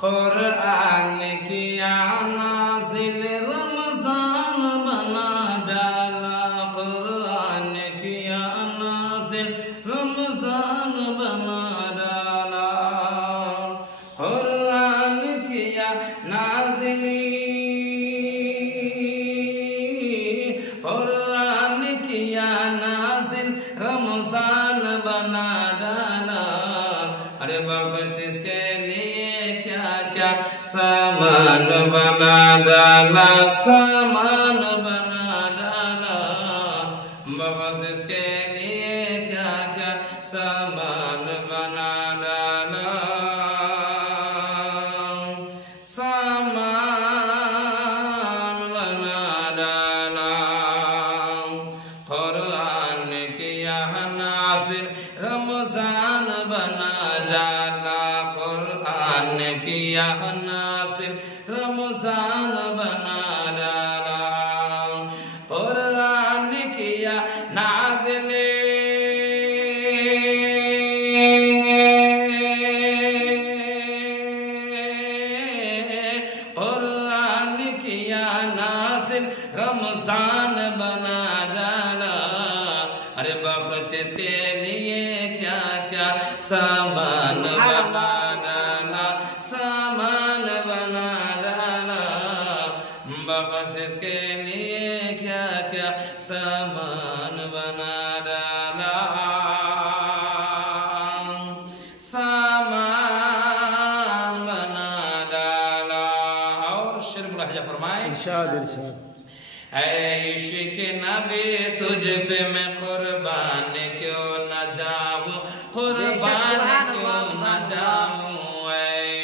कुरान किया नाज़िल रमज़ान बना डाला, कुरान किया नाज़िल रमज़ान बना डाला, कुरान किया नाज़िल, कुरान किया नाज़िल रमज़ान बना डाला। अरे बख्शिश के लिए क्या क्या सामान बना डाला, सामान बना डाला, बख्शिश के लिए क्या क्या सामान बना डाला, सामान बना डाला। कुरान किया नाज़िल रमज़ान बना डाला, कुरान किया नाज़िल रमज़ान बना डाला, कुरान किया नाज़िल, कुरान किया नाज़िल रमज़ान बना डाला। अरे बख्शिश के लिए क्या क्या सामान बना डाला, सामान बना डाला, बख्शिश के लिए क्या क्या सामान बना डाला, सामान बना डाला। और शेर मुलाहिजा फरमाए, इरशाद इरशाद। ऐ इश्क़ नबी तुझ पे मैं कुर्बान क्यों न जाऊं, कुर्बान क्यों न जाऊं, ऐ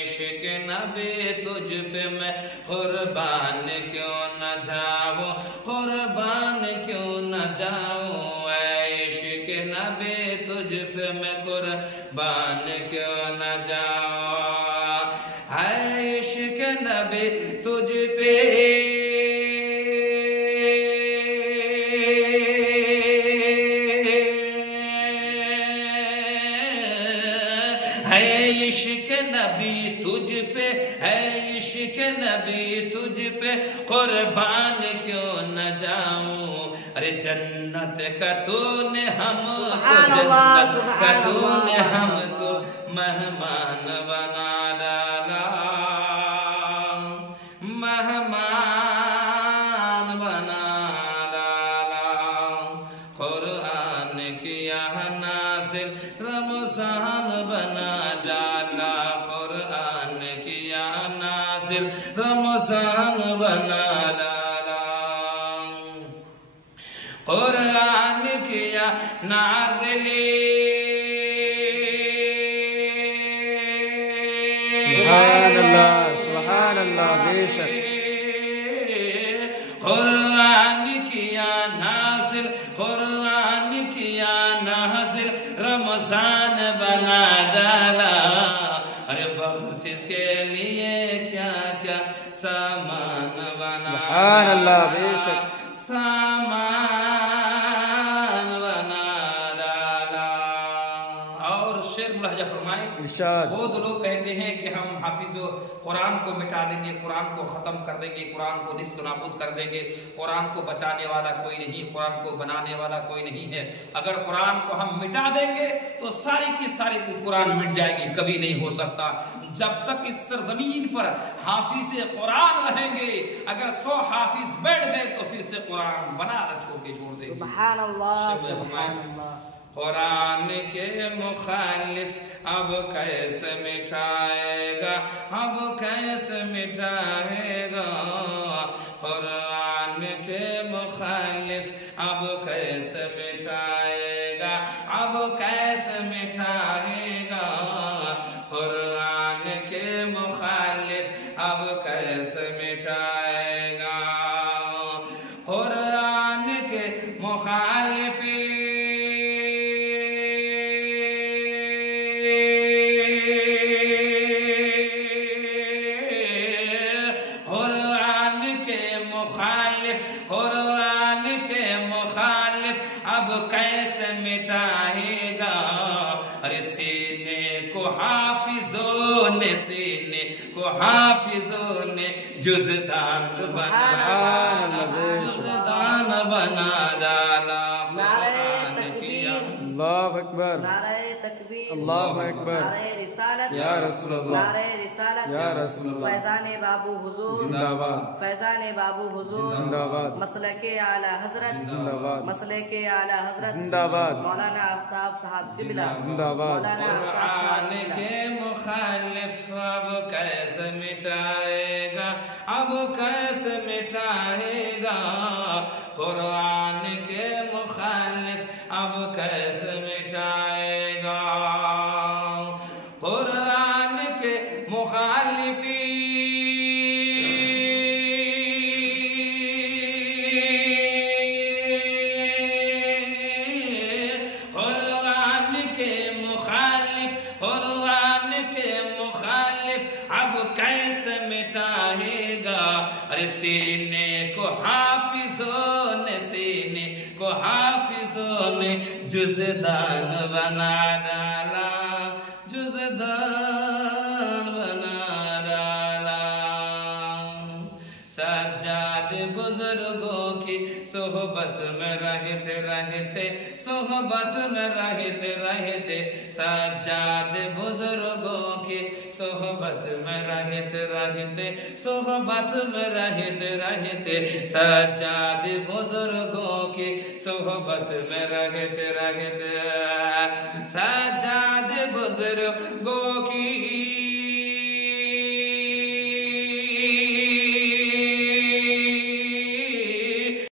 इश्क़ नबी तुझ पे मैं कुर्बान क्यों न जाऊं, कुर्बान क्यों न जाऊं, ऐ इश्क़ नबी तुझ पे मैं कुर्बान क्यों न जाऊं, ऐ इश्क़ नबी तुझ पे है इश्क़ नबी तुझ पे, है इश्क़ नबी तुझ पे कुर्बान क्यों न जाऊं। अरे जन्नत का तूने हमको, जन्नत का तूने हमको मेहमान बना डाला, मेहमान बना डाला, कुरान किया नाज़िल रमज़ान बना डाला, कुरान किया नाज़िल रमज़ान बना डाला, कुरान किया नाज़िल, सुभान अल्लाह बेशक। कुरान किया नाज़िल, कुरान किया नाज़िल रमज़ान बना डाला। अरे बख्शिश के लिए क्या क्या सामान बना, सुभान अल्लाह बेशक, सामान बना डाला। और शेर मुलाहिजा फरमाए, इरशाद। बहुत लोग कहते हैं कि हम हाफिज कुरान को मिटा देंगे, कुरान को खत्म कर देंगे, कुरान को निस्त नाबूद कर देंगे, कुरान को बचाने वाला कोई नहीं, कुरान को बनाने वाला कोई नहीं है। अगर कुरान को हम मिटा देंगे तो सारी की सारी कुरान मिट जाएगी, कभी नहीं हो सकता। जब तक इस सरजमीन पर हाफिज कुरान रहेंगे, अगर 100 हाफिज बैठ गए तो फिर से कुरान बना छोड़ के छोड़ देंगे। सुभान अल्लाह, सुभान अल्लाह। कुरान के मुखालिफ अब कैसे मिटाएगा, अब कैसे मिटाएगा, कुरान के मुखालिफ अब कैसे मिटाएगा, अब कैसे मिटाएगा, कुरान के मुखालिफ अब कैसे मिटाएगा, कुरान के मुखालिफ अब कैसे मिटाएगा। अरे सीने को हाफिजों ने, सीने को हाफिजों ने जुज़दान बना डाला। अल्लाहु अकबर, अल्लाहु अकबर, या रसूलल्लाह, या रसूलल्लाह। फैज़ान बाबू हुजूर जिंदाबाद, फैज़ान बाबू हुजूर जिंदाबाद, मसलके आला हजरत जिंदाबाद, मसलके आला हजरत जिंदाबाद, मौलाना आफ्ताब साहब क़िबला जिंदाबाद। मौलाना आफ्ताब कुरान साहब के मुखालिफ अब कैसे मिटाएगा, अब कैसे मिटाएगा। कुरान के मुखालिफ अब कैसे मिटाएगा। कुरान के मुखालिफी अब कैसे मिटाएगा। अरे सीने को हाफिजों ने, सीने को हाफिजों ने जुज़दान बना डाला, जुज़दान बना डाला। सज्जाद बुजुर्गों की सोहबत में रहते रहते, सोहबत में रहते रहते, सज्जाद बुजुर्गों की सोहबत में रहते रहते, सोहबत में रहते रहते, सज्जाद बुजुर्गों की सोहबत में रहते रहते, सज्जाद बुजुर्गों की